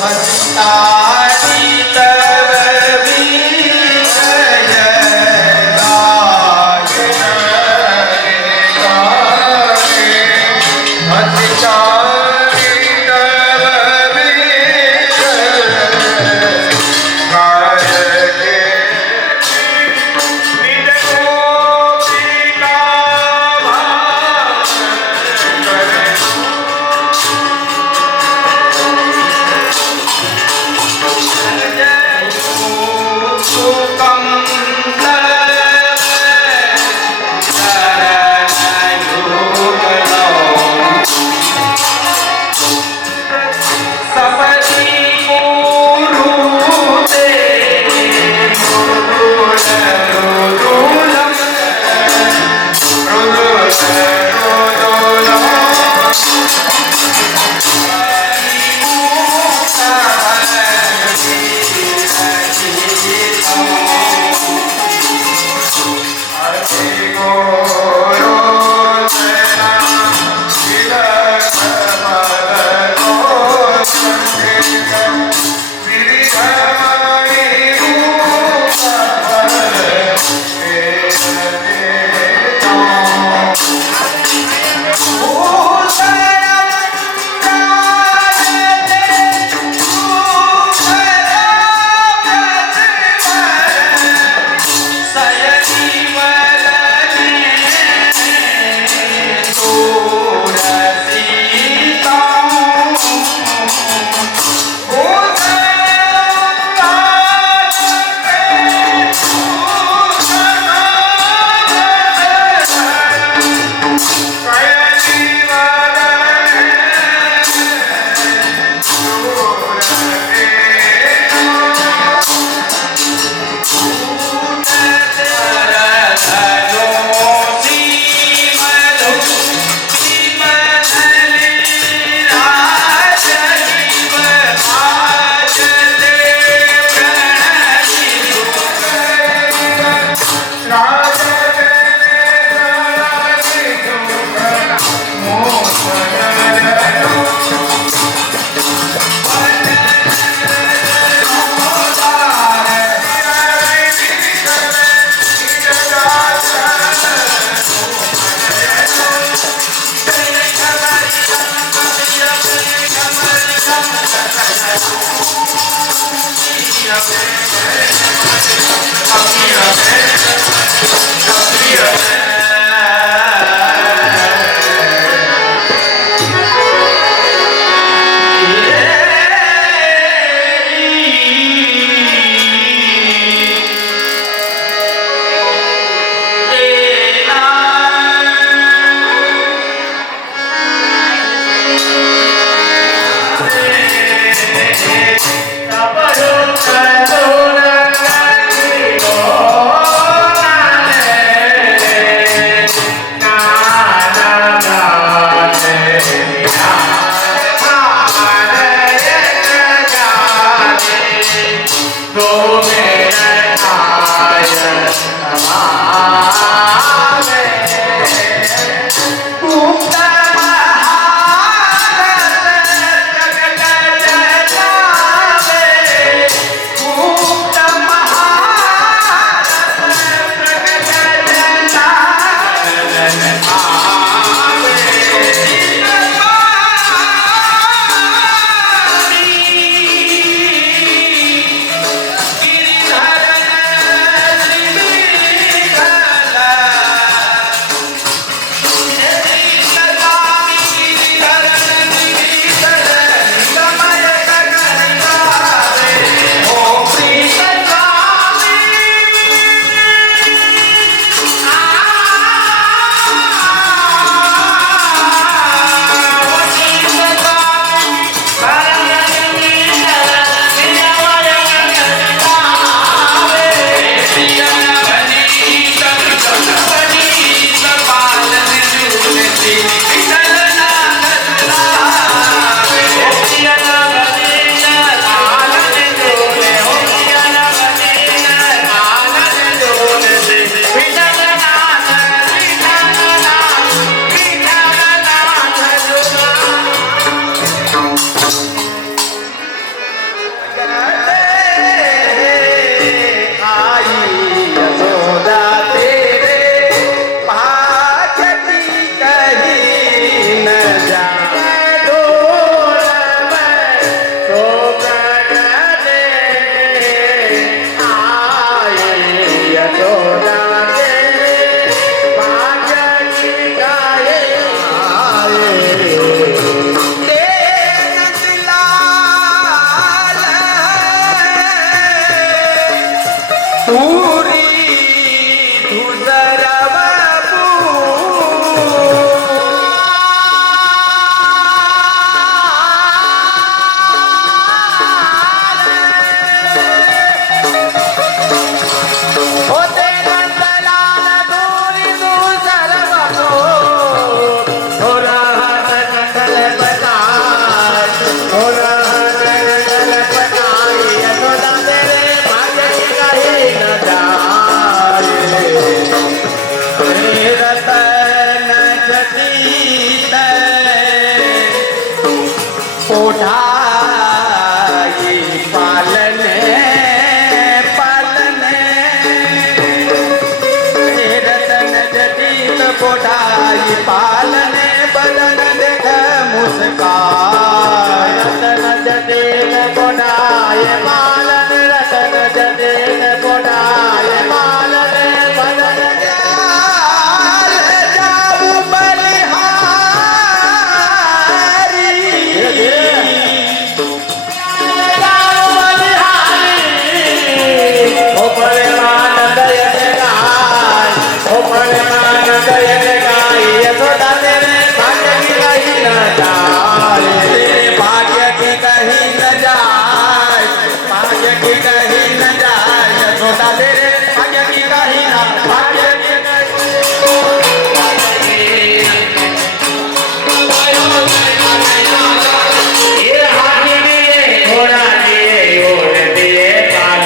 Hello. पालने बदन देख मुस्कान रतन जदेन कोडाय पालन रतन जदेन कोडाय पालन बदन जाऊ बलिहारी जाऊ बलिहारी ओ बलवान दय गाय ओ बलवान दय यशोदा तेरे भाग्य की कहीं न जाए तेरे भाग्य की कहीं न जाए भाग्य की कहीं न जाए यशोदा तेरे भाग्य की कहीं न भाग्य की ये हाथी दिए घोड़ा दिए ओढ़ दिए पाल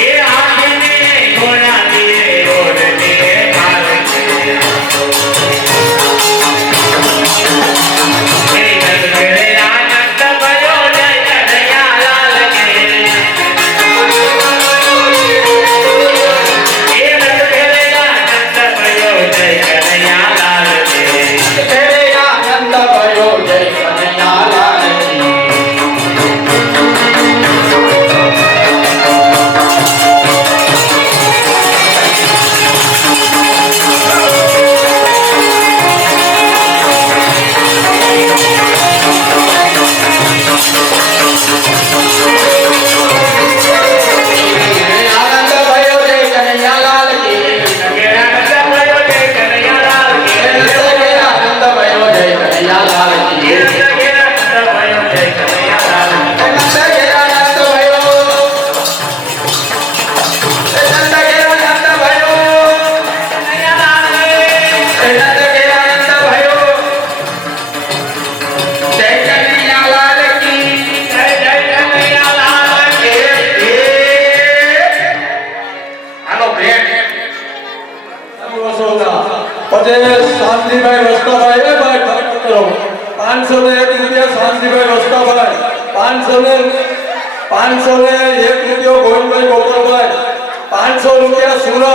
ये हाथी दिए घोड़ा दिए ओढ़ दिए पाल मेरे आनंद भयो जय कन्हैया लाल के ये मेरे आनंद भयो जय कन्हैया लाल के तेरे आनंद भयो जय कन्हैया लाल की શાંતિભાઈ વસ્તાભાઈ એ ભાઈ કરો 501 રૂપિયા શાંતિભાઈ વસ્તાભાઈ 501 રૂપિયો ગોવિંદભાઈ ગોપાલભાઈ 500 રૂપિયા સુરત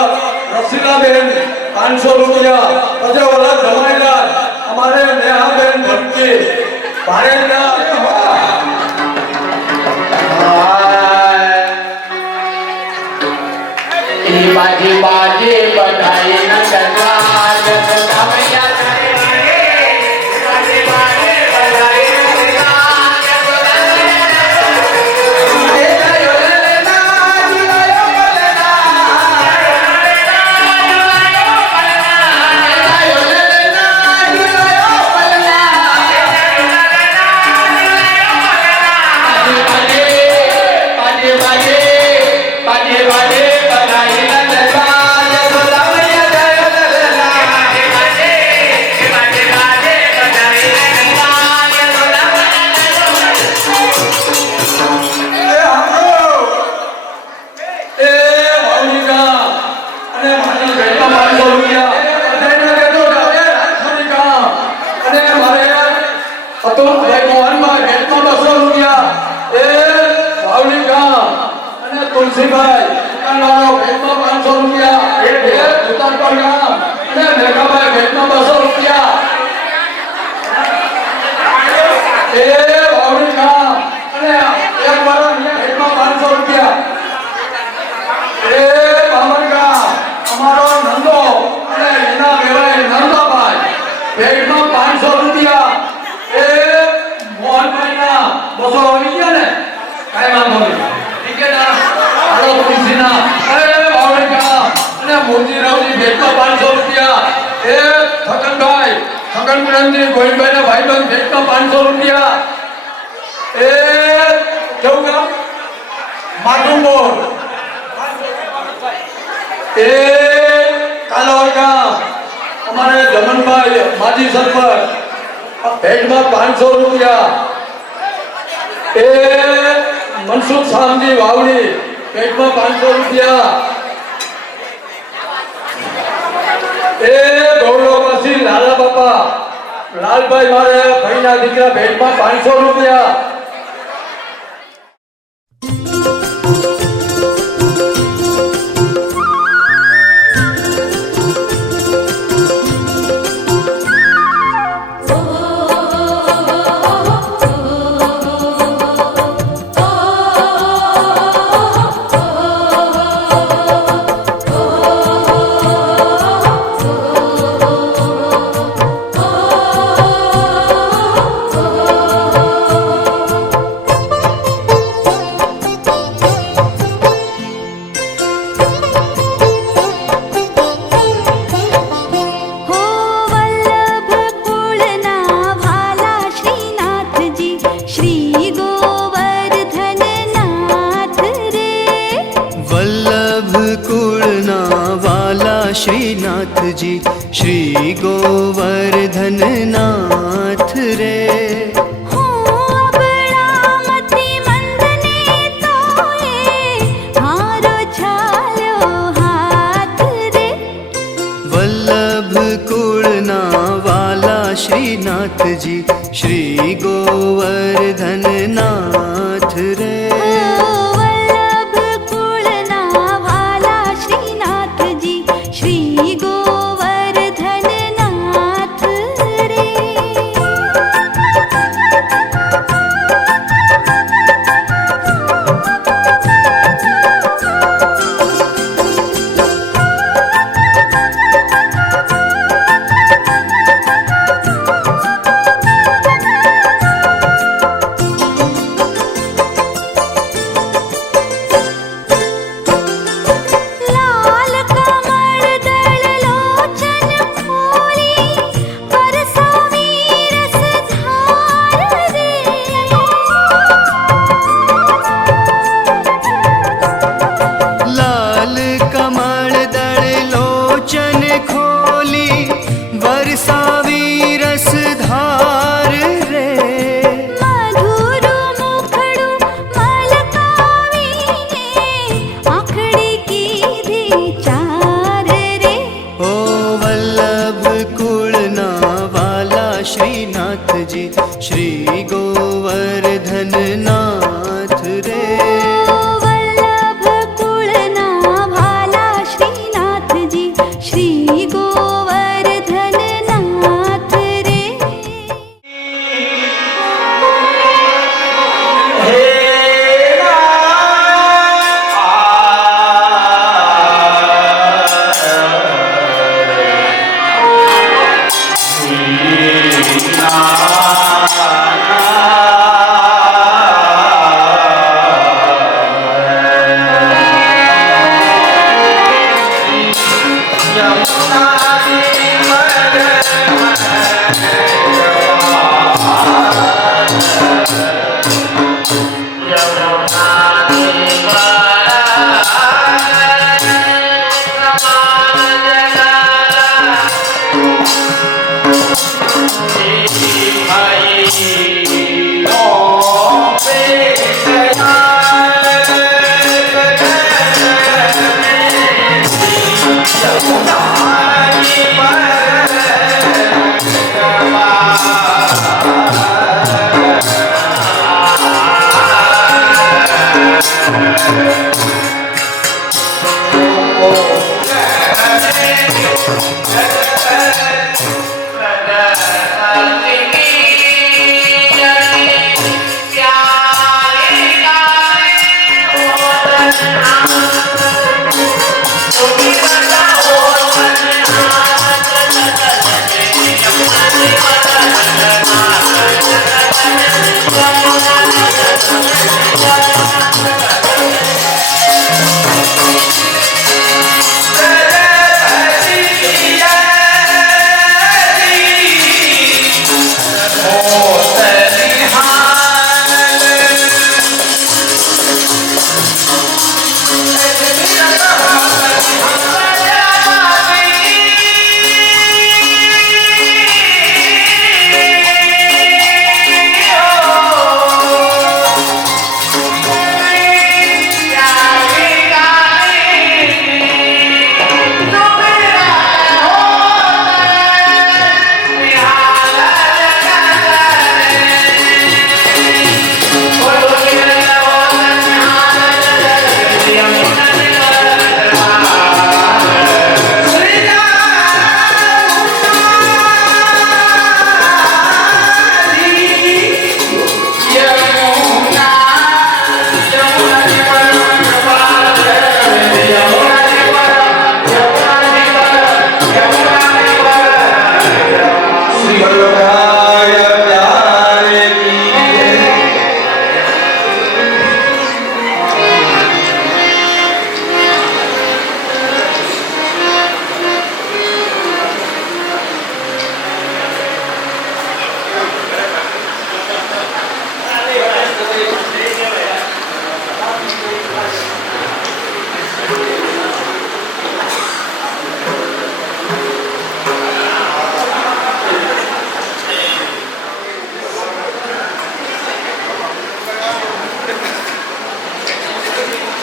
રસીલાબેન 500 રૂપિયા પછી ઓલા જમાઈલાલ અમારે નેહાબેન ભટકી ભારેના बाजी बाजी बधाई न करवा जसोदा मैया बाजी बाजी बधाई न करवा जसोदा तुलसीभाई दुकानवाળો ભેટમાં 500 રૂપિયા એ દુકાન પર ગામ અને મેઘાભાઈ ભેટમાં 200 રૂપિયા એ વાવડી ગામ અને એક વાર ભેટમાં 500 રૂપિયા એ બામણ ગામ અમારો નંદો અને એના વેવાય નંદાભાઈ ભેટમાં 500 રૂપિયા એ મોહનભાઈના 200 આવી ગયા ને કાંઈ વાંધો નહીં. ટિકિટના આડોશીના ભાવનગરના અને મોતીરાવની ભેટમાં 500 રૂપિયા. એ છગનભાઈ છગનપ્રેમજી ગોવિંદભાઈના ભાઈબંધ ભેટમાં 500 રૂપિયા. એ કેવું કામ માધુપુર એ કાલાવડ ગામ અમારે જમનભાઈ માજી સરપંચ ભેટમાં 500 રૂપિયા. એ મનસુખ સામજી વાવણી ભેટમાં 500 રૂપિયા. એ ગૌરવવાસી લાલા બાપા લાલભાઈ મારે ભાઈના દીકરા ભેટમાં 500 રૂપિયા. श्रीनाथ जी श्री गोवर्धन नाथ रे वल्लभ कुलना वाला श्रीनाथ जी श्री गोवर्धन नाथ रे श्रीनाथ जी श्री गोवर्धन नाथ रे वल्लभ कुलना भाला श्रीनाथ जी श्री गोवर्धन नाथ रे प्यारे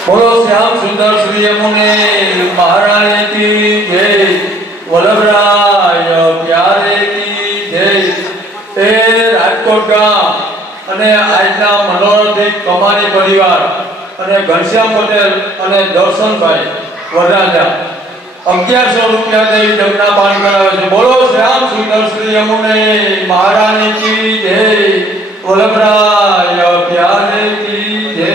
બોલો શ્યામ સુંદર શ્રી યમુને મહારાણી કી જય, વલ્લભરાય પ્યારે કી જય. એ રાજકોટ ગામ અને આજના મનોરથિક કમાણી પરિવાર અને ઘનશ્યામ પટેલ અને દર્શનભાઈ વરરાજા 1100 રૂપિયા દઈ જમના પાન કરાવે છે. બોલો શ્યામ સુંદર શ્રી યમુને મહારાણી કી જય, વલ્લભરાય પ્યારે કી જય.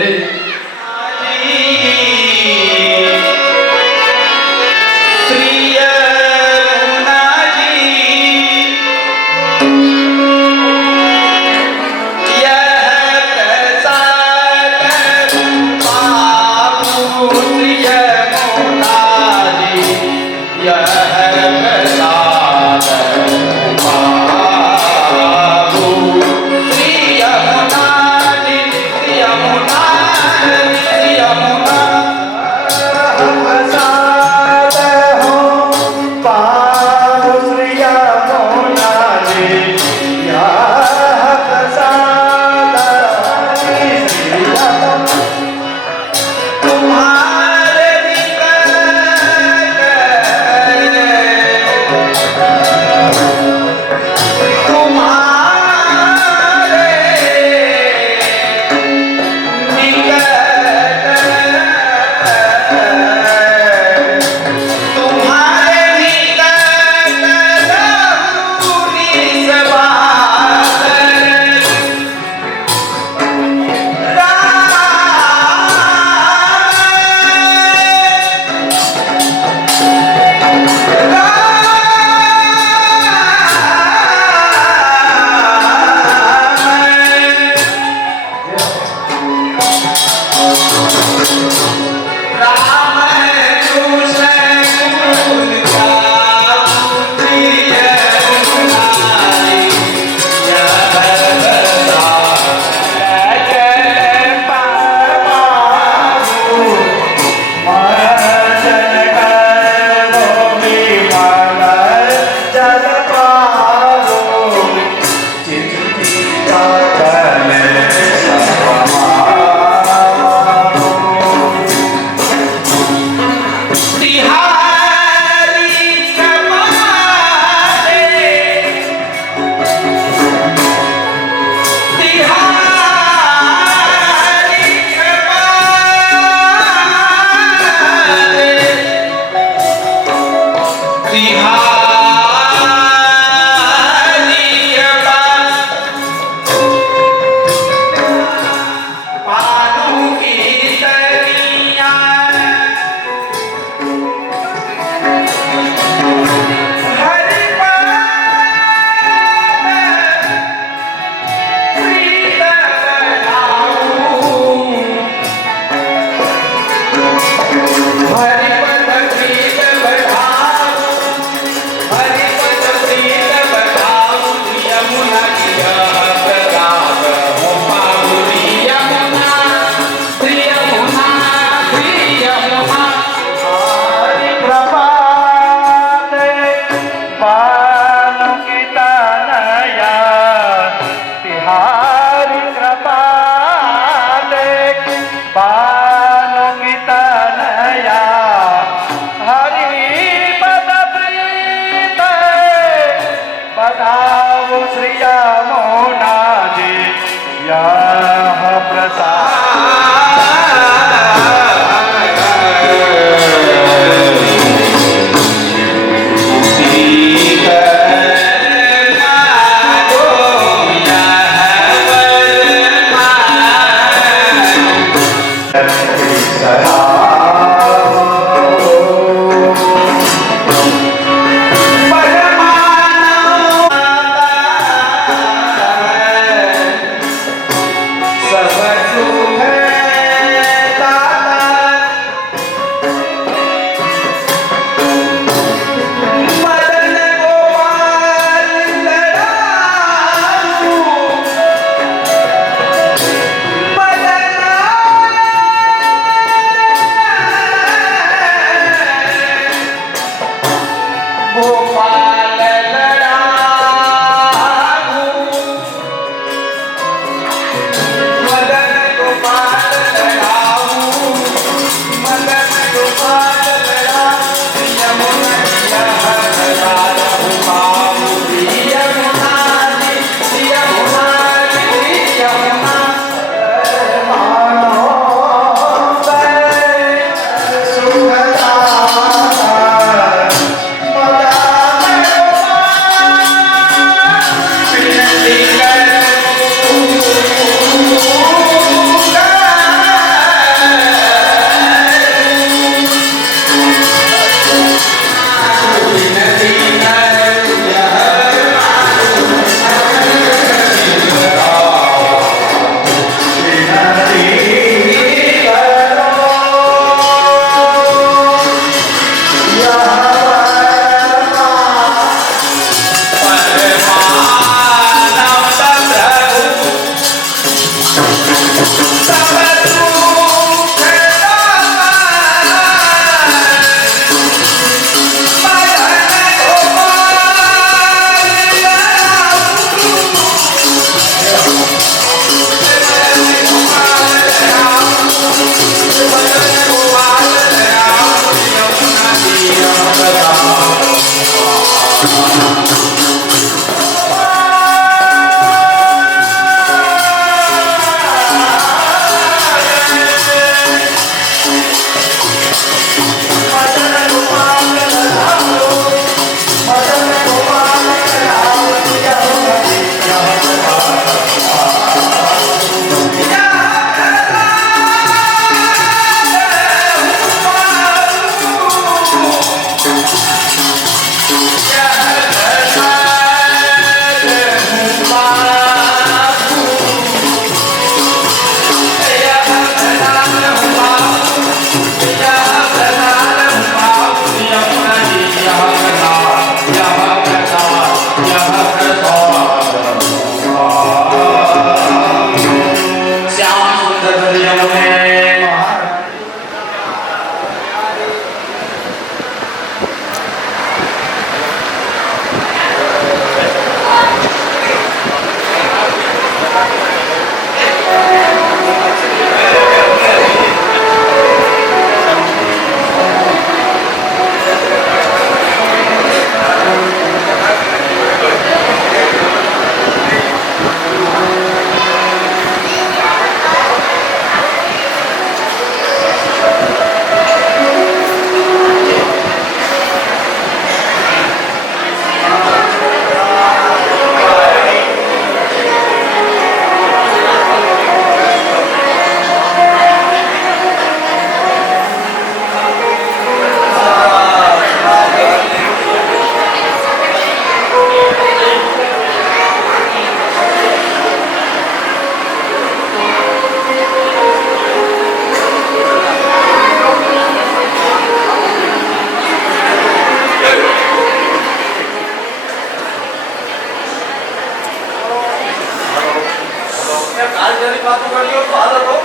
જરી પાછું કર્યો તો હાલો તો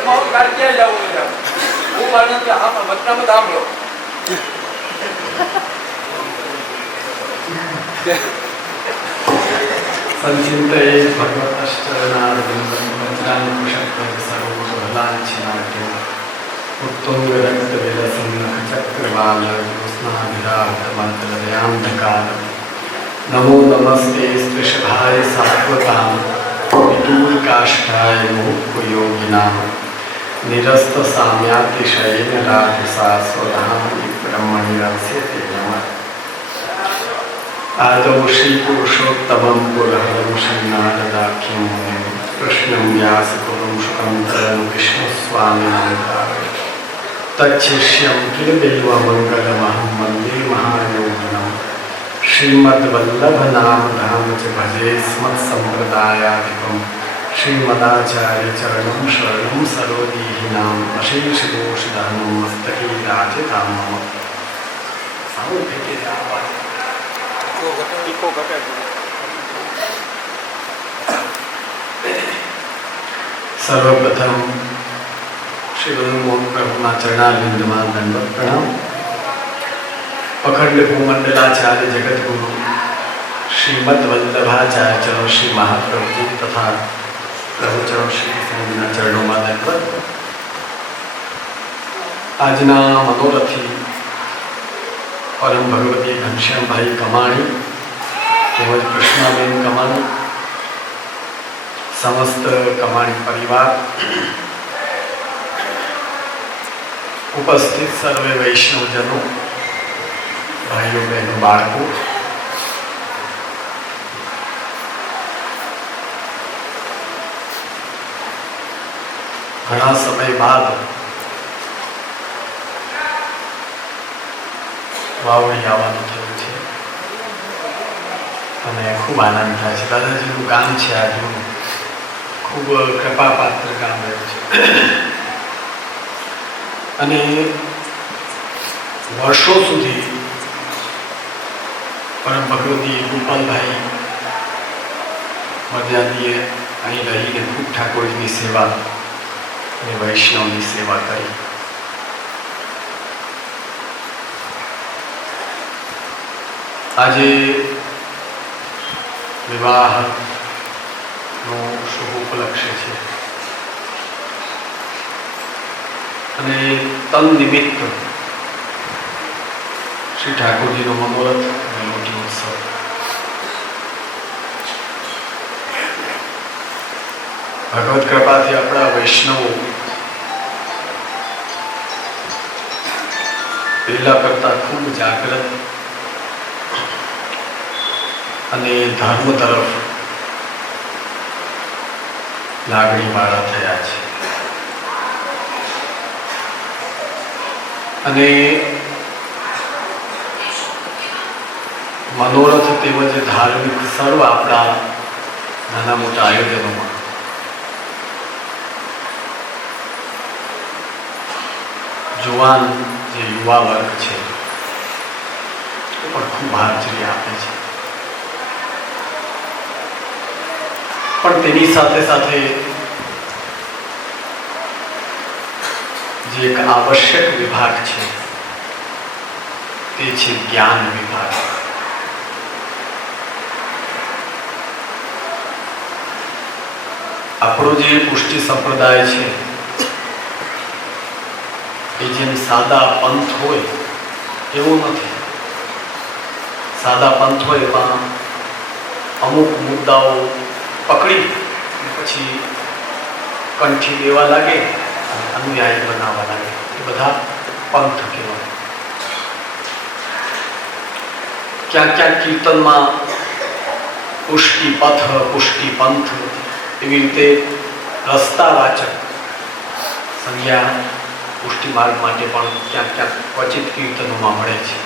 એમાં હું કાલ ક્યાં જાવું છે હું માનું કે હા પણ વચનામાં દાખલો સંચિંતયે ભગવતશ્ચરણારવિંદં વಜ್રાંકુશક્રસર્વલાંఛనాઢ્યો उत्तुङ्गरक्तविलसन्नखचक्रवालज्योत्स्नाभिराधमन्तलदयान्धकार नमो नमस्ते स्त्रिशभाय सात्वतां विदूरकाष्ठाय मुहुर्योगिनां निरस्तसाम्यातिशयेन राजसा स्वधामनि ब्रह्मणि रस्यते नमः आदौ श्रीपुरुषोत्तमं पुरहरं श्रीनारदाख्यं कृष्णं व्यासगुरुं शुकं विष्णुस्वामिनं तच्छिष्यं किल देवमङ्गलमहं वन्दे महायोगिनं श्रीमद्वल्लभनामधाम च भजे स्मत्सम्प्रदायाधिपं श्रीमदाचार्यचरणं शरणं सरोदीहिनाम् अशेषदोषदानं मस्तके राजतां मम सर्वप्रथम श्री मोहन प्रभुना चरणारविंदमा दंडवत प्रणाम। अखंड भूमंडलाचार्य जगत गुरु श्रीमद वल्लभाचार्य चरण श्री महाप्रभु जी तथा प्रभु चरण श्री कृष्णना चरणों में दंडवत। आजना मनोरथी परम भगवती घनश्याम भाई कमाणी તેમજ કૃષ્ણાબેન કમાણી સમસ્ત કમાણી પરિવાર ઉપસ્થિત સર્વે વૈષ્ણવજનો ભાઈઓ બહેનો બાળકો ઘણા સમય બાદ વાવડી આવવાનું થયું છે અને ખૂબ આનંદ થાય છે। દાદાજીનું ગામ છે આજનું ખૂબ કૃપાપાત્ર ગામ રહ્યું છે અને વર્ષો સુધી પરમ ભગવતી ગોપાલભાઈ મર્યાદીએ અહીં રહીને ખૂબ ઠાકોરજીની સેવા અને વૈષ્ણવની સેવા કરી। આજે વિવાહનો શુભ ઉપલક્ષ્ય છે અને તન નિમિત્ત શ્રી ઠાકોરજીનો મનોરથ અને મોટી ઉત્સવ। ભગવત કૃપાથી આપણા વૈષ્ણવો પહેલા કરતા ખૂબ જાગૃત અને ધર્મ તરફ લાગણીવાળા થયા છે અને મનોરથ તેમજ ધાર્મિક સર્વ આપણા નાના મોટા આયોજનોમાં જુવાન જે યુવા વર્ગ છે એ પણ ખૂબ હાજરી આપે છે। પણ તેની સાથે સાથે જે એક આવશ્યક વિભાગ છે તે છે જ્ઞાન વિભાગ। આપણો જે પુષ્ટિ સંપ્રદાય છે એ જેમ સાદા પંથ હોય એવું નથી। સાદા પંથ હોય એમાં અમુક મુદ્દાઓ પકડી પછી કંઠી દેવા લાગે અને અનુયાયી બનાવવા લાગે એ બધા પંથ કહેવાય। ક્યાંક ક્યાંક કીર્તનમાં પુષ્ટિ પથ પુષ્ટિ પંથ એવી રીતે રસ્તાવાચક સંજ્ઞા પુષ્ટિ માર્ગ માટે પણ ક્યાંક ક્યાંક ક્વચિત કીર્તનોમાં મળે છે।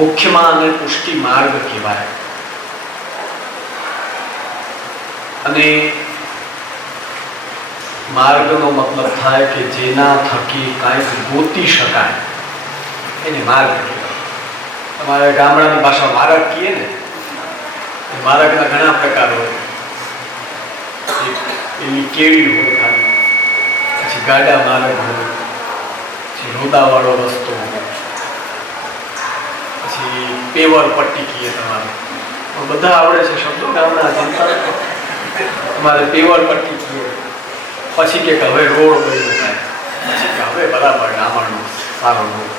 મુખ્યમાં આને પુષ્ટિ માર્ગ કહેવાય અને માર્ગનો મતલબ થાય કે જેના થકી કાંઈક ગોતી શકાય એને માર્ગ કહેવાય। તમારે ગામડાની ભાષા માર્ગ કહીએ ને, માર્ગના ઘણા પ્રકાર હોય। એવી કેળી હોય ખાલી, પછી ગાડા માર્ગ હોય, પછી રોદાવાળો રસ્તો હોય, પછી પેવર પટ્ટી કહીએ તમારે બધા આવડે છે શબ્દો ગામના જનતા, તમારે પેવર પટ્ટી કહીએ, પછી કે હવે રોડ બન્યો થાય, પછી કે હવે બરાબર ડામરનો સારો રોડ.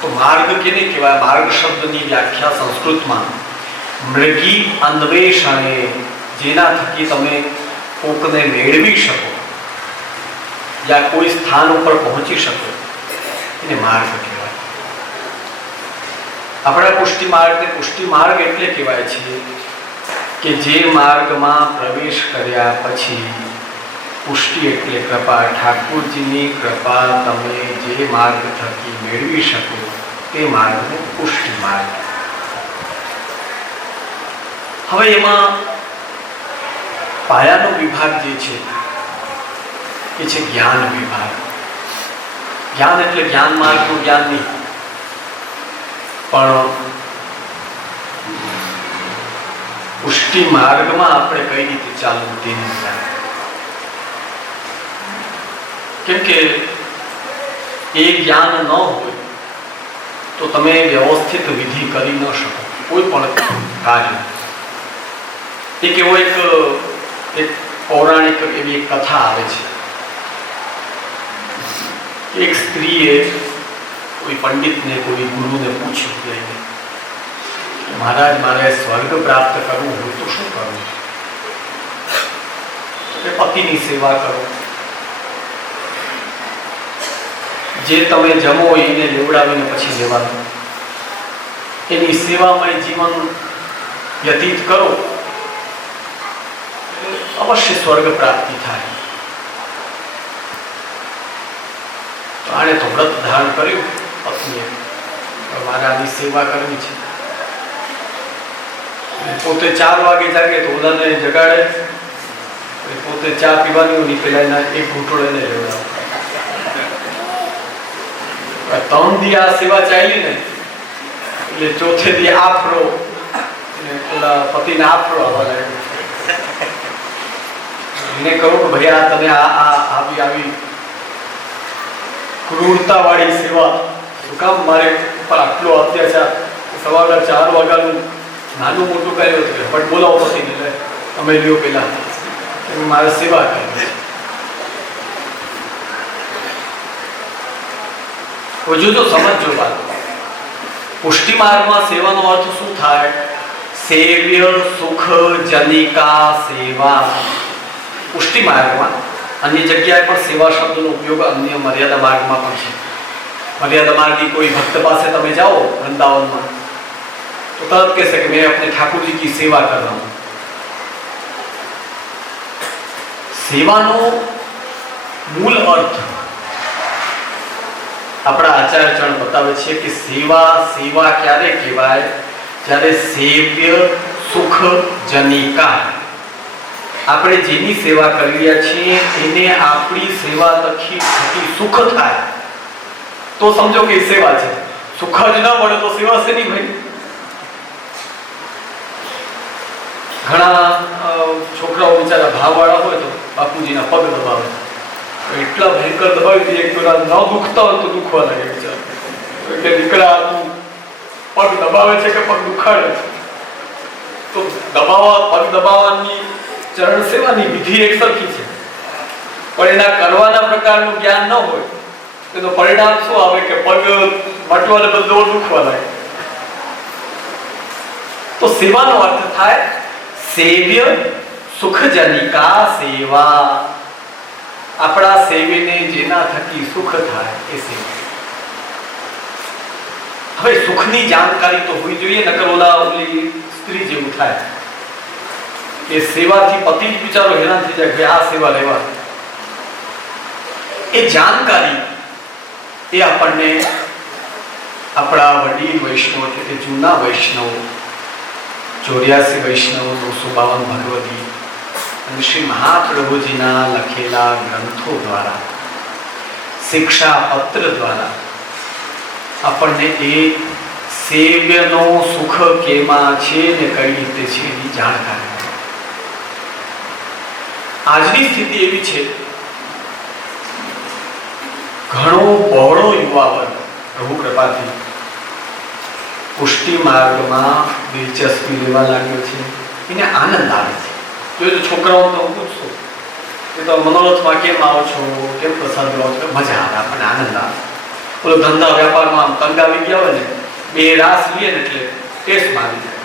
તો માર્ગ કેને કહેવાય? માર્ગ શબ્દની વ્યાખ્યા સંસ્કૃતમાં મૃગી અન્વેષણે, જેના થકી તમે કોકને મેળવી શકો યા કોઈ સ્થાન ઉપર પહોંચી શકો, એને માર્ગ કહેવાય. આપણા પુષ્ટિ માર્ગ એટલે કહેવાય છે કે જે માર્ગમાં પ્રવેશ કર્યા પછી, પુષ્ટિ એટલે કૃપા, ઠાકોરજીની કૃપા તમે જે માર્ગ થકી મેળવી શકો તે માર્ગને પુષ્ટિ માર્ગ. હવે એમાં પાયાનો વિભાગ જે છે એ છે જ્ઞાન વિભાગ. જ્ઞાન એટલે જ્ઞાન માર્ગનું જ્ઞાન નહીં, પણ પુષ્ટિ માર્ગમાં આપણે કઈ રીતે ચાલવું તેની જ્ઞાન. કેમ કે એ જ્ઞાન ન હોય તો તમે વ્યવસ્થિત વિધિ કરી ન શકો કોઈ પણ કાર્ય. એક એવો એક પૌરાણિક એવી એક કથા આવે છે. એક સ્ત્રીએ કોઈ પંડિતને, કોઈ ગુરુને પૂછ્યું કે મહારાજ, મારે સ્વર્ગ પ્રાપ્ત કરવું હોય તો શું કરવું? તો પતિની સેવા કરો, જે તમે જમો એને લેવડાવીને પછી લેવાનું, એની સેવામય જીવન વ્યતીત કરો, અવશ્ય સ્વર્ગ પ્રાપ્તિ થાય. તો આણે તો વ્રત ધારણ કર્યું પત્નીએ, મારે આની સેવા કરવી છે. પોતે 4 વાગે જાગે તો ઓલાને જગાડે, પોતે ચા પીવાની હોય પેલા એના એક ઘૂંટડો એને લેવડાવે. 3 દી આ સેવા ચાલી ને એટલે ચોથે દી આફરો, ઓલા પતિને આફરો આવવા લાગ્યો. એને કહું કે ભાઈ આ તને આવી ક્રૂરતા વાળી સેવા શું કામ મારે ઉપર આટલો અત્યાચાર? સવારના 4 વાગ્યાનું નાનું મોટું કર્યું હતું, પણ બોલાવો પતિને લે અમે લ્યો પેલા મારે સેવા કરવી. હજુ તો સમજો વાત. પુષ્ટિ માર્ગમાં સેવાનો અર્થ શું થાય? સેવ્ય સુખ જનિકા સેવા. પુષ્ટિ માર્ગમાં અન્ય જગ્યાએ પણ સેવા શબ્દનો ઉપયોગ અન્ય મર્યાદા માર્ગમાં પણ છે. મર્યાદા માર્ગી કોઈ ભક્ત પાસે તમે જાઓ વૃંદાવનમાં તો તરત કહેશે કે મેં अपने ठाकुर जी की सेवा कर रहा हूं. સેવાનો મૂળ અર્થ આપણા આચાર્યચરણ બતાવે છે કે સેવા ક્યારે કહેવાય? જ્યારે સેવ્ય સુખ જનિકા, આપણે જેની સેવા કરી રહ્યા છીએ એને આપણી સેવા થકી સુખ થાય તો સમજો કે સેવા છે. સુખ જ ન મળે તો સેવા શેની ભાઈ? ઘણા છોકરાઓ બિચારા ભાવવાળા હોય તો બાપુજીના પગ દબાવે, એટલા ભયંકર દબાવી દે એક ન દુખતા હોય તો દુખવા લાગે બિચારા કે દીકરા તું પગ દબાવે છે કે પગ દુખાડે છે. તો પગ દબાવવાની ચરણ સેવાની વિધિ એક સરખી છે, પણ એના કરવાના પ્રકારનું જ્ઞાન ન હોય તો પરિણામ શું આવે કે પગ મટવાને બદલે દુખવા લાગે. તો સેવાનો અર્થ થાય સેવ્ય સુખજનિકા સેવા. આપણા સેવીને જેના થકી સુખ થાય એ સેવા. હવે સુખની જાણકારી તો હોવી જોઈએ, નકર ઓલી સ્ત્રી જેવું થાય કે સેવાથી પતિ જ બિચારો હેરાન થઈ જાય કે આ સેવા લેવા. એ જાણકારી એ આપણને આપણા વડીલ વૈષ્ણવ એટલે કે જૂના વૈષ્ણવ 84 વૈષ્ણવ 952 ભગવદી અને શ્રી મહાપ્રભુજીના લખેલા ગ્રંથો દ્વારા, શિક્ષા પત્ર દ્વારા આપણને એ સેવ્યનો સુખ કેમાં છે ને કઈ રીતે છે એની જાણકારી. આજની સ્થિતિ એવી છે, ઘણો બહોળો યુવા વર્ગ પ્રભુ કૃપાથી પુષ્ટિ માર્ગમાં દિલચસ્પી લેવા લાગ્યો છે. એને આનંદ આવે છે. જો છોકરાઓ તો પૂછશો કે તો મનોરથમાં કેમ આવો છો, કેમ પ્રસાદ લો છો, મજા આવે, આપણને આનંદ આવે. ઓલો ધંધા વેપારમાં આમ તંગ આવી ગયા હોય ને, બે રાસ લઈએ ને એટલે ટેસ્ટમાં આવી જાય.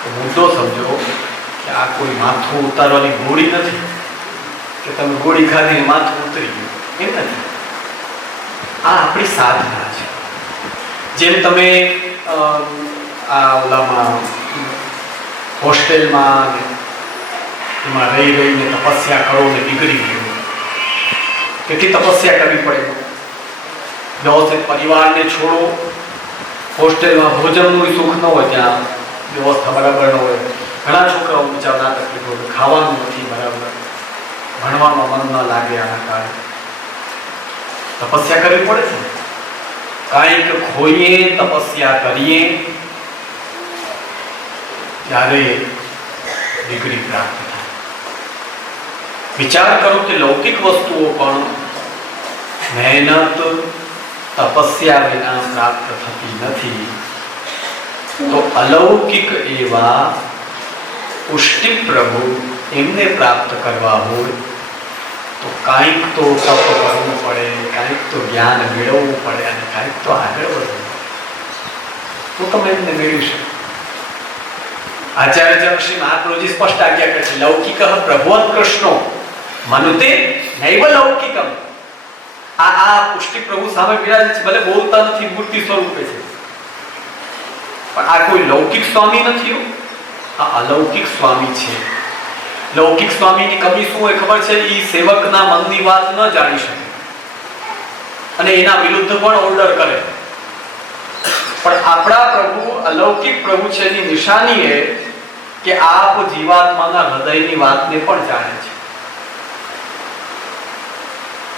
તો મુદ્દો સમજો કે આ કોઈ માથું ઉતારવાની ગોળી નથી કે તમે ગોળી ખાધીને માથું ઉતરી ગયું, એમ નથી. આ આપણી સાધના છે. જેમ તમે આ ઓલામાં હોસ્ટેલમાં એમાં રહી રહીને તપસ્યા કરો ને બીગડી ગયું, કેટલી તપસ્યા કરવી પડે. વ્યવસ્થિત પરિવારને છોડો, હોસ્ટેલમાં ભોજનનું સુખ ન હોય, ત્યાં વ્યવસ્થા બરાબર ન હોય. ઘણા છોકરાઓ બિચારા તકલીફ હોય, ખાવાનું નથી બરાબર, ભણવામાં મન ન લાગે. આના કારણે તપસ્યા કરવી પડે છે. કાંઈક ખોઈએ, તપસ્યા કરીએ ત્યારે ડિગ્રી પ્રાપ્ત થાય. વિચાર કરો કે લૌકિક વસ્તુઓ પણ મહેનત તપસ્યા વિના પ્રાપ્ત થતી નથી. તો અલૌકિક એવા પુષ્ટિ પ્રભુ એમને પ્રાપ્ત કરવા હોય તો કાંઈક તો તપ કરવું પડે, કાંઈક તો જ્ઞાન મેળવવું પડે અને કાંઈક તો આગળ વધવું તો તમે એમને મેળવી શકો. આચાર્ય શ્રી મહાપ્રભુજી સ્પષ્ટ આજ્ઞા કરે છે, લૌકિક પ્રભુવત કૃષ્ણો મનુતે નૈવ લૌકિકમ. આ પુષ્ટિ પ્રભુ સામે બિરાજે છે, ભલે બોલતા નથી, મૂર્તિ સ્વરૂપે છે, પણ આ કોઈ લૌકિક સ્વામી નથી. આ અલૌકિક સ્વામી છે. લૌકિક સ્વામીની કમી શું હોય ખબર છે? એ સેવકના મનની વાત ન જાણી શકે અને એના વિરુદ્ધ પણ ઓર્ડર કરે. પણ આપણા પ્રભુ અલૌકિક પ્રભુ છે. એની નિશાની એ કે આપ જીવાત્માના હૃદયની વાતને પણ જાણે છે.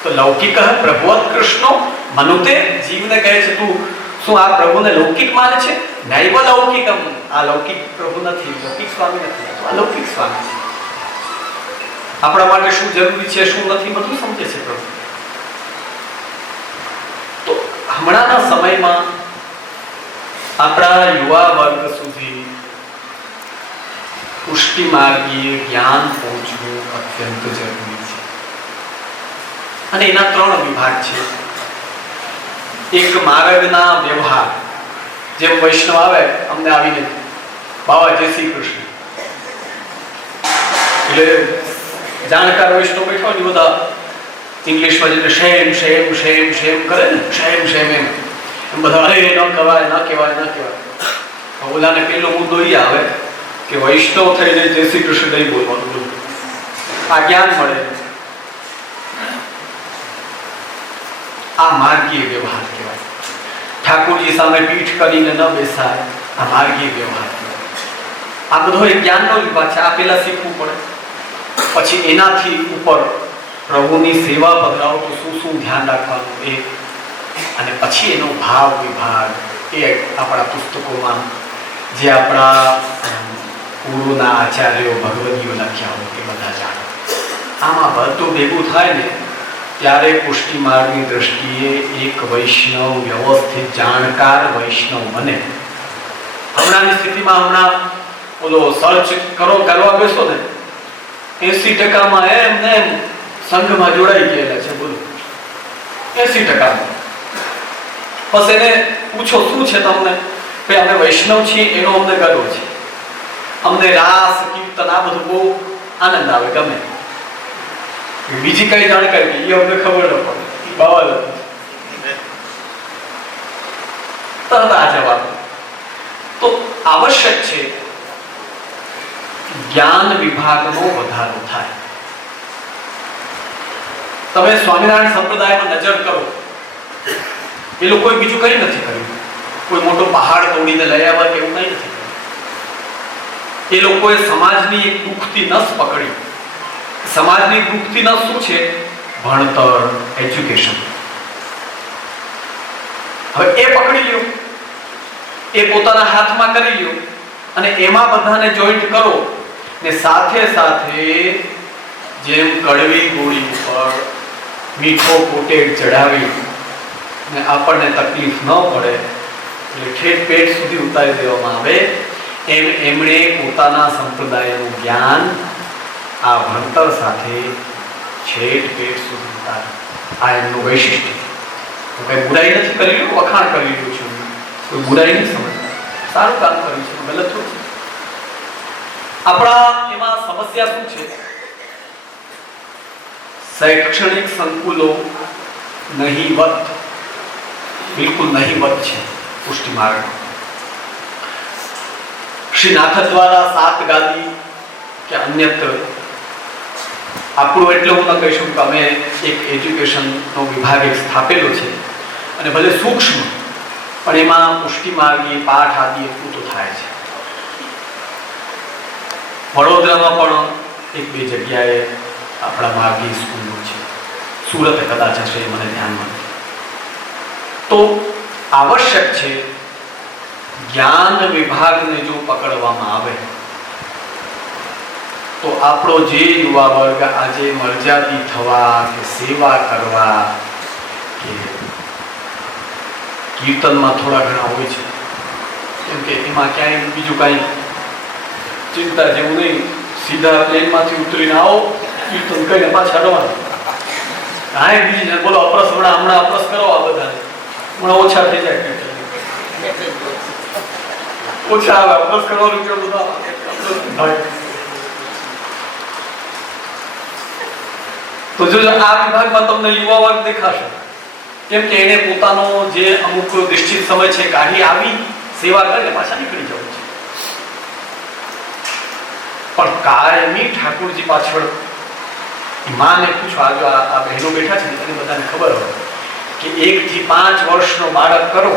તો લૌકિક પ્રભુવત કૃષ્ણો મનુતે, જીવને કહે છે તું શું આ પ્રભુને લૌકિક માને છે? નૈવ લૌકિકમ. આ લૌકિક પ્રભુ નથી, લૌકિક સ્વામી નથી, અલૌકિક સ્વામી છે. આપણા માટે શું જરૂરી છે, શું નથી, બધું સમજે છે પ્રભુ. તો હમણાંના સમયમાં આપણા યુવા વર્ગ સુધી પુષ્ટિ માર્ગીય જ્ઞાન પહોંચવું અત્યંત જરૂરી છે. અને એના 3 વિભાગ છે. એક માર્ગના વ્યવહાર, જેમ વૈષ્ણવ આવે અમને આવીને બાબા જય શ્રી કૃષ્ણ, એટલે જાણકાર વૈષ્ણવ બેઠા હોય બધા ઇંગ્લિશમાં જઈને શેમ શેમ શેમ શેમ કરે ને, શેમ શેમ એમ બધા અરે ન કહેવાય, ન કહેવાય, ન કહેવાય. ઓલાને પેલો મુદ્દો એ આવે કે વૈષ્ણવ થઈને જય શ્રી કૃષ્ણ નહીં બોલવાનું, બોલું આ જ્ઞાન મળે. આ માર્ગીય વ્યવહાર કહેવાય. ઠાકોરજી સામે પીઠ કરીને ન બેસાય, આ માર્ગીય વ્યવહાર કહેવાય. આ બધો એક જ્ઞાનનો વિભાગ છે. આ પેલા શીખવું પડે, પછી એનાથી ઉપર પ્રભુની સેવા પધરાવો તો શું શું ધ્યાન રાખવાનું એ, અને પછી એનો ભાવ વિભાગ એ આપણા પુસ્તકોમાં જે આપણા પૂર્વના આચાર્યો ભગવદીઓ લખ્યા હોય એ બધા જાણે. આમાં બધું ભેગું થાય ને ત્યારે પુષ્ટિ માર્ગની દ્રષ્ટિએ એક વૈષ્ણવ વ્યવસ્થિત જાણકાર વૈષ્ણવ બને. હમણાંની સ્થિતિમાં હમણાં ઓલો સર્ચ કરવા બેસો ને 80% એમ ને એમ સંઘમાં જોડાઈ ગયેલા છે. બોલો 80%. બસ એને પૂછો શું છે તમને, ભાઈ અમે વૈષ્ણવ છીએ એનો અમને ગર્વ છે, અમને રાસ કીર્તન આ બધું બહુ આનંદ આવે, ગમે. બીજી કઈ જાણકારી એ અમને ખબર ન પડે, બાવલ તરત આ જવાબ. તો આવશ્યક છે જ્ઞાન વિભાગનો વધારો થાય. તમે સ્વામિનારાયણ સંપ્રદાયમાં નજર કરો, એ લોકોએ બીજું કંઈ નથી કર્યું. કોઈ મોટો પહાડ તોડીને લઈ આવ્યા કે એવું કંઈ નથી કર્યું. એ લોકોએ સમાજની એક દુખતી નસ પકડી. સમાજની દુખતી નસ શું છે? ભણતર, એજ્યુકેશન. હવે એ પકડી લ્યો, એ પોતાના હાથમાં કરી લ્યો અને એમાં બધાને જોઈન્ટ કરો ને સાથે સાથે જેમ કડવી ગોળી ઉપર મીઠો કોટેડ ચડાવી ને આપણને તકલીફ ન પડે એટલે ઠેઠ પેટ સુધી ઉતારી દેવામાં આવે, એમ એમણે પોતાના સંપ્રદાયનું જ્ઞાન આ ભણતર સાથે છેક પેટ સુધી ઉતાર્યું. આ એમનું વૈશિષ્ટ્ય. હું કઈ બુરાઈ નથી કરી રહ્યું, વખાણ કરી રહ્યું છું. કોઈ બુરાઈ નહીં સમજતા, સારું કામ કર્યું છે, ગલત થોડું છે. આપણા એમાં સમસ્યા શું છે? શૈક્ષણિક સંકુલો નહીવત, બિલકુલ નહીવત છે પુષ્ટિ માર્ગ. શ્રી નાથ દ્વારા 7 ગાદી કે અન્યત્ર આપણું એટલે હું ન કહી શકું કે અમે એક એજ્યુકેશનનો વિભાગ એક સ્થાપેલો છે અને ભલે સૂક્ષ્મ પણ એમાં પુષ્ટિ માર્ગી પાઠ આદિ એટલું તો થાય છે. વડોદરામાં પણ 1-2 જગ્યાએ આપણા માર્ગી સ્કૂલો છે, સુરત કદાચ હશે, મને ધ્યાનમાં નથી. તો આવશ્યક છે જ્ઞાન વિભાગને જો પકડવામાં આવે તો આપણો જે યુવા વર્ગ આજે મર્યાદિત થવા કે સેવા કરવા કે કીર્તનમાં થોડા ઘણા હોય છે, કેમ કે એમાં ક્યાંય બીજું કાંઈ ચિંતા જેવું નહીં. સીધા પ્લેનમાંથી ઉતરીને આવો, કીર્તન કરીને પાછા રવાના. કાંઈ બીજી બોલો અપરસ હમણાં અપરસ કરો, આ બધાને હમણાં ઓછા થઈ જાય, ઓછા આવે અપરસ કરવાનું કેવું બધા. તો જો આ વિભાગમાં તમને યુવા વર્ગ દેખાશે, કેમ કે એને પોતાનો જે અમુક નિશ્ચિત સમય છે કાઢી આવી સેવા કરીને પાછા નીકળી જવું છે. પણ કાયમી ઠાકોરજી પાછળ માને પૂછો, આ બહેનો બેઠા છે ને એને બધાને ખબર હોય કે 1 થી 5 વર્ષનો બાળક કરો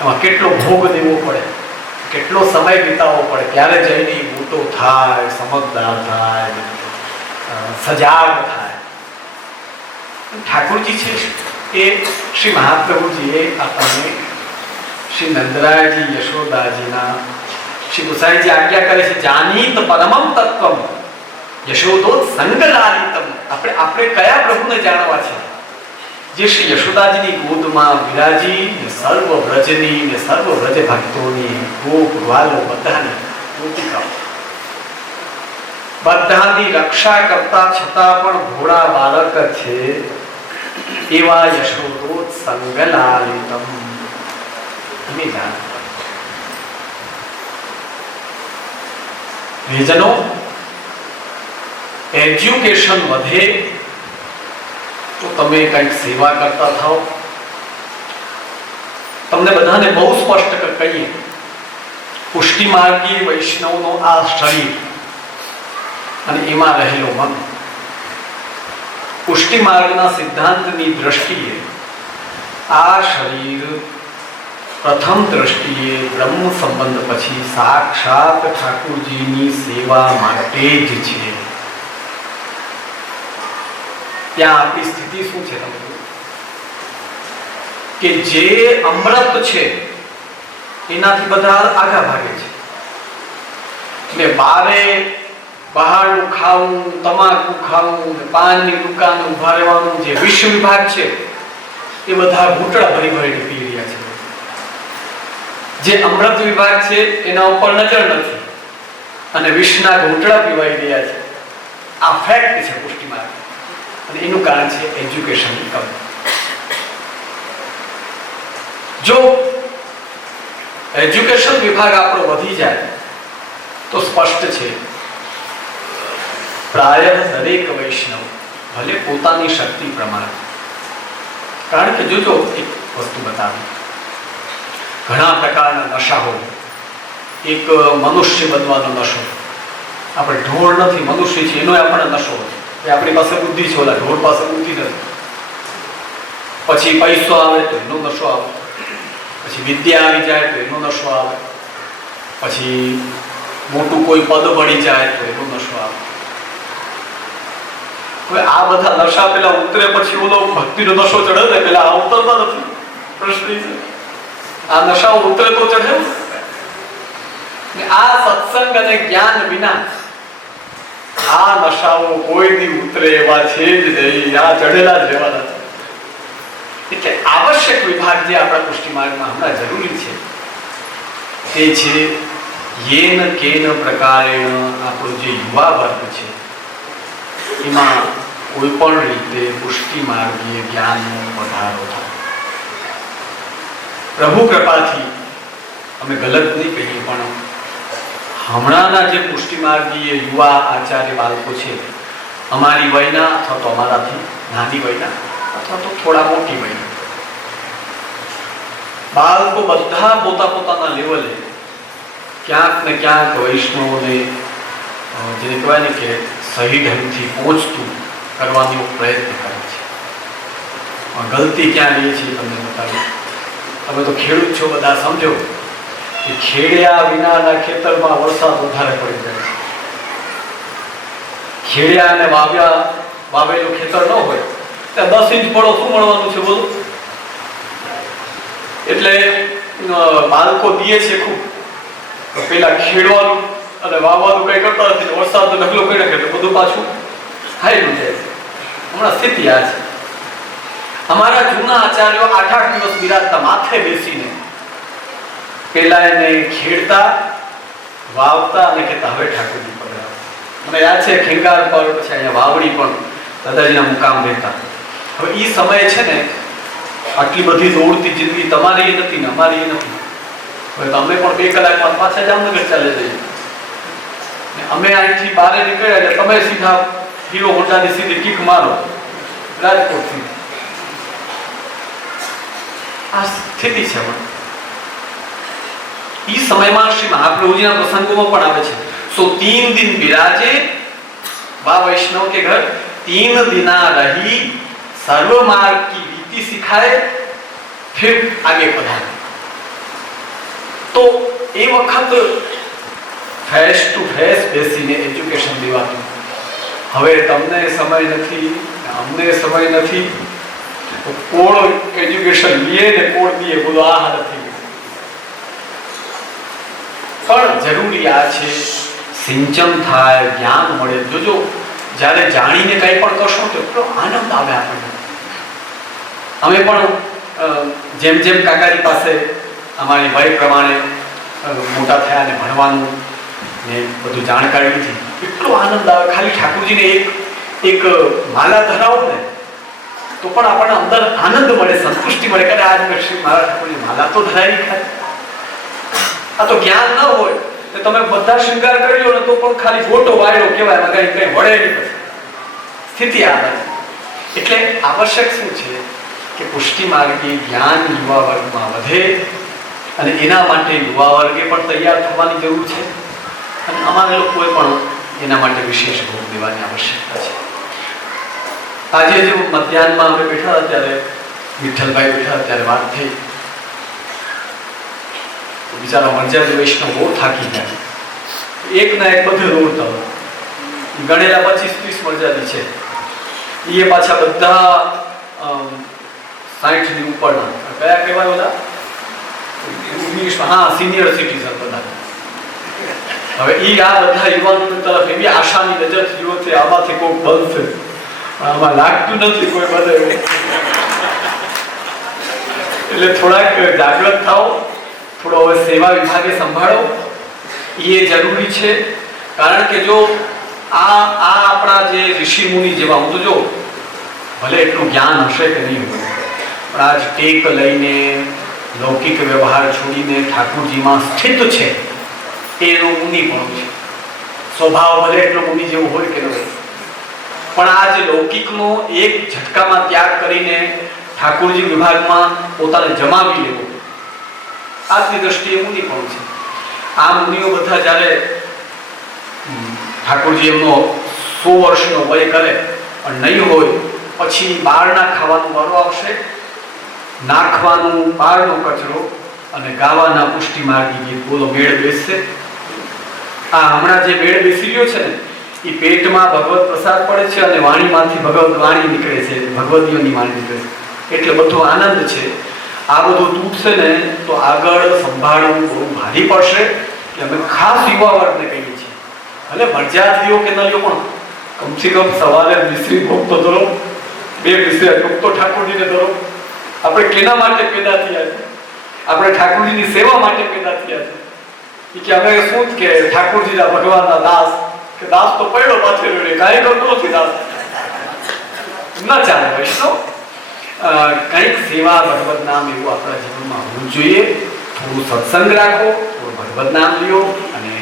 એમાં કેટલો ભોગ દેવો પડે, કેટલો સમય વિતાવવો પડે, ત્યારે જઈને મોટો થાય, સમજદાર થાય, સજાગ થાય. ઠાકોરજી છે એ શ્રી મહાપ્રભુજીએ આપણને શ્રી નંદરાયજી યશોદાજીના શ્રી ગુસાઈજી આજ્ઞા કરે છે, જાનીત પરમમ તત્વમ યશોદોત સંગલાલિતમ. આપણે કયા પ્રભુને જાણવા છે? જે શ્રી યશોદાજીની ગોદમાં વિરાજી ને સર્વ વ્રજની ને સર્વ વ્રજ ભક્તોની ગોપ ગ્વાલો બધાની ગોપિકાઓ બધાની રક્ષા કરતા છતાં પણ ભોળા બાળક છે એવા યશોદોત સંગલાલિતમ તમે જાણો. ભેજનો એજ્યુકેશન વધે તો તમે કંઈક સેવા કરતા થાઓ. તમને બધાને બહુ સ્પષ્ટ કહીએ, પુષ્ટિ માર્ગી વૈષ્ણવનો આ શરીર અને એમાં રહેલો મન, પુષ્ટિ માર્ગના સિદ્ધાંતની દ્રષ્ટિએ આ શરીર પ્રથમ દ્રષ્ટિએ બ્રહ્મ સંબંધ પછી સાક્ષાત ઠાકોરજીની સેવા માટે જ છે. ત્યાં આપણી સ્થિતિ શું છે? તમે કે જે અમૃત છે એનાથી બધા આગા ભાગે છે. એટલે બહારનું ખાવું, તમાકુ ખાવું, પાનની દુકાન ઉભા રહેવાનું જે વિશ્વ વિભાગ છે એ બધા ઘૂંટડા ભરી ભરીને પી રહ્યા છે. જે અમૃત વિભાગ છે એના ઉપર નજર નથી અને વિષના ઘૂંટડા પીવાઈ રહ્યા છે. આ ફેક્ટ છે પુષ્ટિ માર્ગ. અને એનું કારણ છે એજ્યુકેશનની કમી. જો એજ્યુકેશન વિભાગ આપણો વધી જાય તો સ્પષ્ટ છે પ્રાય દરેક વૈષ્ણવ ભલે પોતાની શક્તિ પ્રમાણે, કારણ કે જોજો એક વસ્તુ બતાવી, ઘણા પ્રકારના નશા હોય. એક મનુષ્ય બનવાનો નશો, આપણે ઢોર નથી મનુષ્ય છે એનો આપણને નશો હોય. આપણી પાસે બુદ્ધિ છે, ઓલા ઢોર પાસે બુદ્ધિ નથી. પછી પૈસો આવે તો એનો નશો આવે, પછી વિદ્યા આવી જાય તો એનો નશો આવે, પછી મોટું કોઈ પદ મળી જાય તો એનો નશો આવે. હવે આ બધા નશા પેલા ઉતરે પછી ઓલો ભક્તિનો નશો ચડે ને, પેલા આ ઉતરતા નથી. પ્રશ્ન છે આ નશાઓ ઉતરે તો ચડે. ને આ સત્સંગ અને જ્ઞાન વિના આ નશાઓ કોઈ દી ઉતરે એવા છે જ નહીં, આ ચડેલા જ રહેવાના છે. એટલે આવશ્યક વિભાગ જે આપણા પુષ્ટિ માર્ગમાં હમણાં જરૂરી છે તે છે યેન કેન પ્રકારેણ આપણો જે યુવા વર્ગ છે એમાં કોઈ પણ રીતે પુષ્ટિ માર્ગીય જ્ઞાનનો વધારો થાય. પ્રભુ કૃપાથી અમે ગલત નહીં કહીએ પણ હમણાંના જે પુષ્ટિ માર્ગીય યુવા આચાર્ય બાળકો છે અમારી વયના અથવા તો અમારાથી નાની વયના અથવા તો થોડા મોટી વયના બાળકો બધા પોતાના લેવલે ક્યાંક ને ક્યાંક વૈષ્ણવોને જે કહેવાય ને કે સહી ઢંગથી પહોંચતું કરવાનો પ્રયત્ન કરે છે. ગલતી ક્યાં રહી છે તમને બતાવું. તમે તો ખેડૂત છો, બધા સમજો કે ખેડ્યા વિનાના ખેતરમાં વરસાદ વધારે પડી જાય છે. ખેડ્યા અને વાવેલું ખેતર ન હોય ત્યાં 10 ઇંચ પડો શું મળવાનું છે બોલો? એટલે બાળકો દીએ છે ખૂબ પેલા ખેડવાનું અને વાવવાનું કઈ કરતા નથી, વરસાદનો ઢગલો કરી નાખે એટલે બધું પાછું હાઈ જાય છે. હમણાં સ્થિતિ આ છે. અમારા જૂના આચાર્યો 8-8 દિવસ બિરાજતા માથે બેસીને પેલા એને ખેડતા, વાવતા અને કહેતા હવે ઠાકોરજી પધરાવો. મને યાદ છે ખેંગાર પર પછી અહીંયા વાવડી પણ દાદાજીના મુકામ રહેતા. હવે એ સમયે છે ને આટલી બધી દોડતી જિંદગી તમારી નથી ને અમારી નથી. હવે તમે પણ 2 કલાકમાં પાછા જામનગર ચાલે જઈએ. અમે અહીંથી બહાર નીકળ્યા એટલે તમે સીધા હીરો હોન્ડાની સીધી કિક મારો રાજકોટથી. આ સ્થિતિ છે. એ સમયમાં શ્રી મહાપ્રભુજીના પ્રસંગોમાં પણ આવે છે સો 3 दिन विराजे वा वैष्णव के घर 3 दिना रही सर्व मार्ग की रीति सिखाए फिर आगे पधारे. तो એ વખત ફેસ ટુ ફેસ બેસીને એજ્યુકેશન દેવાતું. હવે તમને સમય નથી, અમને સમય નથી, કોણ એજ્યુકેશન લે ને કોણ દે, બોલો આ હાલત થઈ ગઈ. પણ જરૂરી આ છે સિંચન થાય, જ્ઞાન મળે. જોજો જ્યારે જાણીને કંઈ પણ કરશો તો એટલો આનંદ આવે આપણને. અમે પણ જેમ જેમ કાકાજી પાસે અમારી વય પ્રમાણે મોટા થયા ને ભણવાનું ને બધું જાણકારી લીધી, એટલો આનંદ આવે. ખાલી ઠાકોરજીને એક માલા ધરાવો ને તો પણ આપણને અંદર આનંદ મળે, સંતુષ્ટિ મળે કે આજ મેં શ્રી મારા ઠાકોરની માલા તો ધરાવી ખાય. આ તો જ્ઞાન ન હોય તો તમે બધા શૃંગાર કરી લો ને તો પણ ખાલી ગોટો વાળ્યો કહેવાય, કઈ વળે નહીં. સ્થિતિ આવે. એટલે આવશ્યક શું છે કે પુષ્ટિ માર્ગી જ્ઞાન યુવા વર્ગમાં વધે અને એના માટે યુવા વર્ગે પણ તૈયાર થવાની જરૂર છે અને અમારા લોકોએ પણ એના માટે વિશેષ ભોગ દેવાની આવશ્યકતા છે. આજે જે મધ્યાહનમાં અમે બેઠા હતા ત્યારે વિઠ્ઠલભાઈ બેઠા હતા ત્યારે વાત થઈ. બિચારા મરજાદી વૈષ્ણવ બહુ થાકી ગયા. એક ના એક બધે દોડતા હોય. ગણેલા 25-30 મરજાદી છે. એ પાછા બધા 60 ની ઉપરના કયા કહેવાય બધા ઇંગ્લિશમાં, હા, સિનિયર સિટીઝન બધા. હવે એ આ બધા યુવાનો તરફ એવી આશાની નજર થયો છે આમાંથી કોઈ બનશે, આમાં લાગતું નથી કોઈ બધે. એટલે થોડાક જાગૃત થાઓ, થોડો હવે સેવા વિભાગે સંભાળો. એ જરૂરી છે. કારણ કે જો આ આપણા જે ઋષિ મુનિ જેવા, હું તો જો ભલે એટલું જ્ઞાન હશે કે નહીં હોય પણ આજ ટેક લઈને લૌકિક વ્યવહાર છોડીને ઠાકોરજીમાં સ્થિત છે એનો મુનિ પણ છે. સ્વભાવ ભલે એટલો મુનિ જેવો હોય કે ન હોય પણ આ જે લૌકિકનો એક ઝટકામાં ત્યાગ કરીને ઠાકોરજી વિભાગમાં પોતાને જમાવી લેવો, આજની દ્રષ્ટિએ મુનિ પણ છે. આ મુનિઓ બધા જ્યારે ઠાકોરજી એમનો 100 વર્ષનો વય કરે પણ નહીં હોય પછી બહારના ખાવાનું વારો આવશે, નાખવાનું બહારનો કચરો અને ગાવાના પુષ્ટિ માર્ગી ગીત, બોલો મેળ બેસશે. આ હમણાં જે મેળ બેસી રહ્યો છે ને એ પેટમાં ભગવત પ્રસાદ પડે છે અને વાણીમાંથી ભગવત વાણી નીકળે છે, ભગવતીઓની વાણી નીકળે છે. એટલે બધો આનંદ છે. આ બધું તૂટશે ને તો આગળ સંભાળવું બહુ ભારી પડશે. કે અમે ખાસ યુવા વર્ગને કહીએ છીએ, ભલે મરજાત લ્યો કે ન લ્યો, પણ કમસે કમ સવારે મિશ્રી ભોગ તો ધરો, 2 મિશ્રી અટુક તો ઠાકોરજીને ધરો. આપણે કેના માટે પેદા થયા છે? આપણે ઠાકોરજીની સેવા માટે પેદા થયા છે. કે અમે શું કે ઠાકોરજીના ભગવાનના દાસ, કે દાસ તો પડ્યો પાછળ રે, કાંઈ કરતો નથી દાસ, ન ચાલે. વૈષ્ણવ કંઈક સેવા, ભગવત નામ એવું આપણા જીવનમાં હોવું જોઈએ. થોડું સત્સંગ રાખો, થોડું ભગવત નામ લ્યો, અને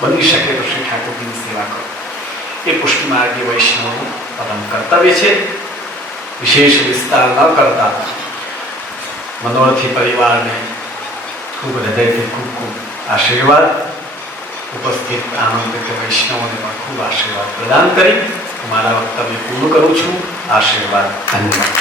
બની શકે તો શ્રી ઠાકોરજીની સેવા કરો. એ પુષ્ટિ માર્ગીય વૈષ્ણવનું પરમ કર્તવ્ય છે. વિશેષ વિસ્તાર ન કરતા મનોરથી પરિવારને ખૂબ હૃદયથી ખૂબ ખૂબ આશીર્વાદ, ઉપસ્થિત આનંદ વૈષ્ણવોને પણ ખૂબ આશીર્વાદ પ્રદાન કરી મારા વક્તવ્ય પૂર્ણ કરું છું. આશીર્વાદ. ધન્યવાદ.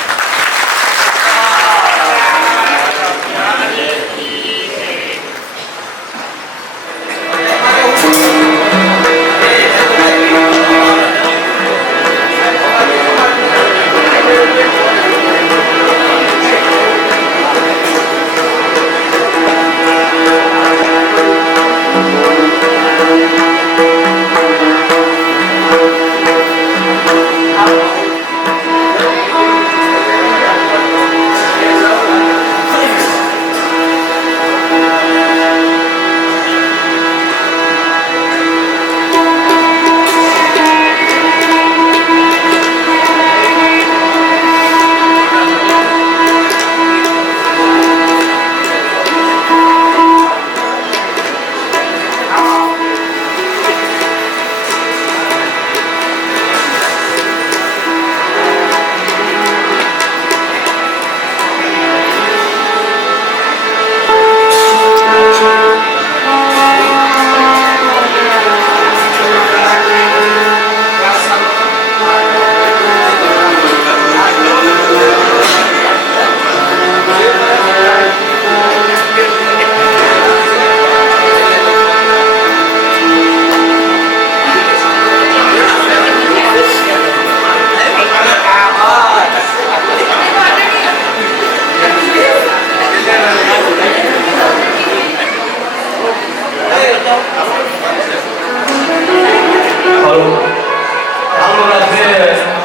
ચાલુ રાખે,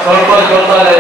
સરપંચ કરતા રહે,